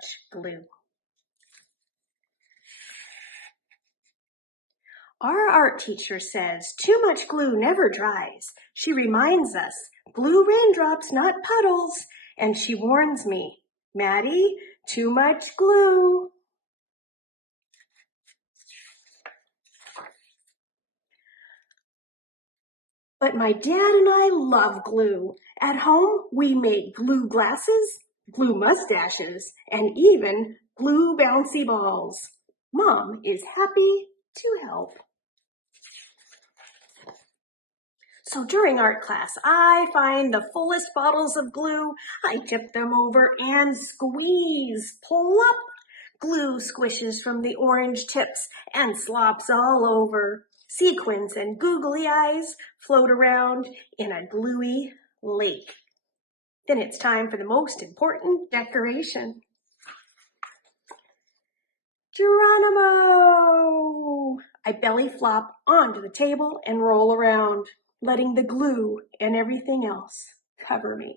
much glue. Our art teacher says too much glue never dries. She reminds us, glue raindrops, not puddles. And she warns me, Matty, too much glue. But my dad and I love glue. At home, we make glue glasses, glue mustaches, and even glue bouncy balls. Mom is happy to help. So during art class, I find the fullest bottles of glue. I tip them over and squeeze, plop. Glue squishes from the orange tips and slops all over. Sequins and googly eyes float around in a gluey lake. Then it's time for the most important decoration. Geronimo! I belly flop onto the table and roll around, letting the glue and everything else cover me.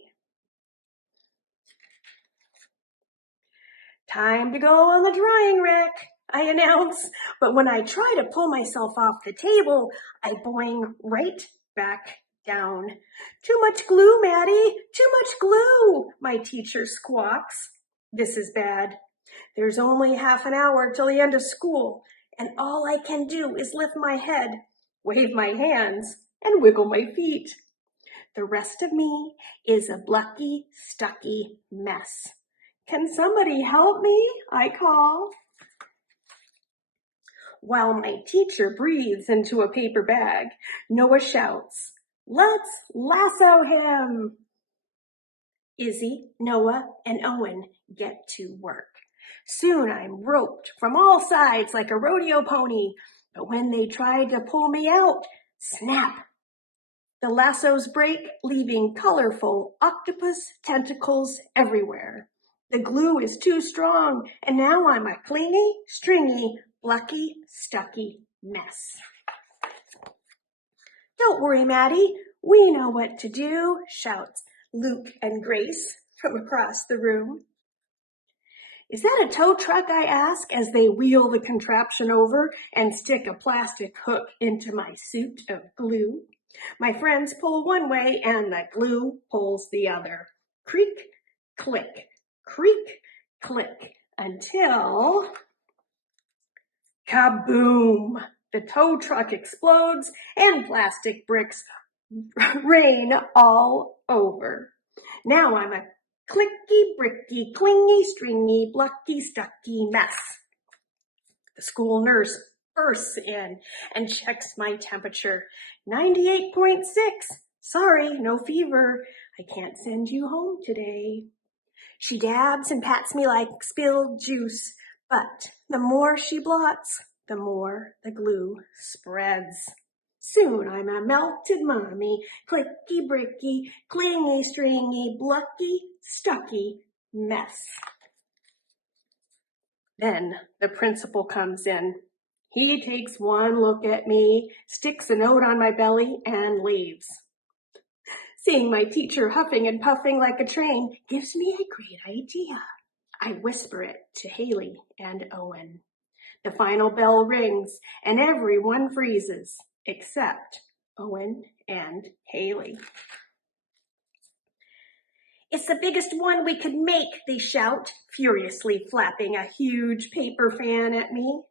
Time to go on the drying rack, I announce, but when I try to pull myself off the table, I boing right back down. Too much glue, Matty, too much glue, my teacher squawks. This is bad. There's only half an hour till the end of school, and all I can do is lift my head, wave my hands, and wiggle my feet. The rest of me is a blucky, stucky mess. Can somebody help me? I call. While my teacher breathes into a paper bag, Noah shouts, "Let's lasso him!" Izzy, Noah, and Owen get to work. Soon I'm roped from all sides like a rodeo pony, but when they tried to pull me out, snap! The lassos break, leaving colorful octopus tentacles everywhere. The glue is too strong, and now I'm a clingy, stringy, blucky, stucky mess. Don't worry, Matty. We know what to do, shouts Luke and Grace from across the room. Is that a tow truck, I ask, as they wheel the contraption over and stick a plastic hook into my suit of glue. My friends pull one way and the glue pulls the other. Creak, click, creak, click, until kaboom! The tow truck explodes and plastic bricks rain all over. Now I'm a clicky, bricky, clingy, stringy, blucky, stucky mess. The school nurse bursts in and checks my temperature. 98.6. Sorry, no fever. I can't send you home today. She dabs and pats me like spilled juice, but the more she blots, the more the glue spreads. Soon I'm a melted mommy, clicky, bricky, clingy, stringy, blucky, stucky mess. Then the principal comes in. He takes one look at me, sticks a note on my belly, and leaves. Seeing my teacher huffing and puffing like a train gives me a great idea. I whisper it to Haley and Owen. The final bell rings, and everyone freezes, except Owen and Haley. It's the biggest one we could make, they shout, furiously flapping a huge paper fan at me.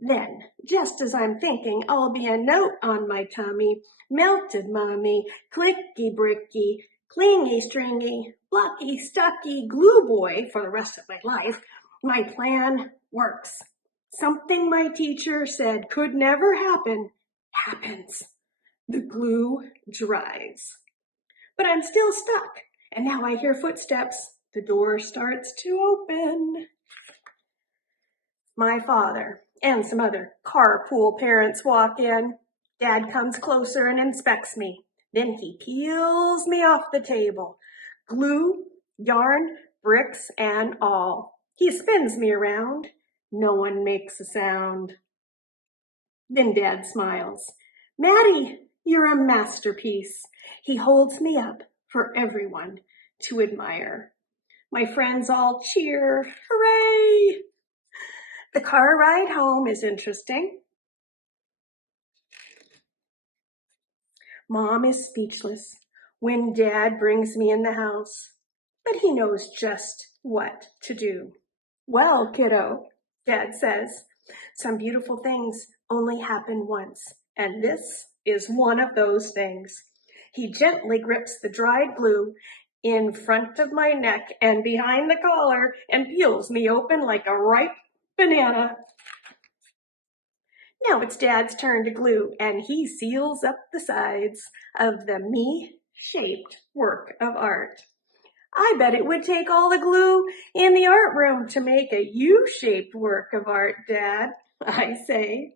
Then, just as I'm thinking I'll be a note on my tummy, melted mommy, clicky bricky, clingy stringy, blocky stucky glue boy for the rest of my life, my plan works. Something my teacher said could never happen, happens. The glue dries. But I'm still stuck, and now I hear footsteps. The door starts to open. My father and some other carpool parents walk in. Dad comes closer and inspects me. Then he peels me off the table. Glue, yarn, bricks, and all. He spins me around. No one makes a sound. Then Dad smiles. Matty, you're a masterpiece. He holds me up for everyone to admire. My friends all cheer. Hooray! The car ride home is interesting. Mom is speechless when Dad brings me in the house, but he knows just what to do. Well, kiddo, Dad says, some beautiful things only happen once, and this is one of those things. He gently grips the dried glue in front of my neck and behind the collar and peels me open like a ripe banana. Now it's Dad's turn to glue, and he seals up the sides of the me-shaped work of art. I bet it would take all the glue in the art room to make a U-shaped work of art, Dad, I say.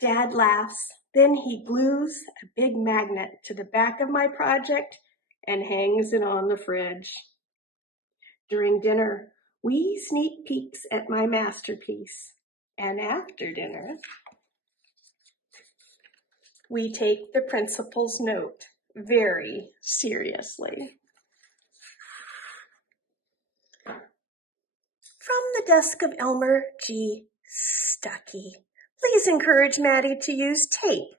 Dad laughs. Then he glues a big magnet to the back of my project and hangs it on the fridge. During dinner, we sneak peeks at my masterpiece. And after dinner, we take the principal's note very seriously. From the desk of Elmer G. Stuckey, please encourage Matty to use tape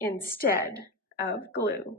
instead of glue.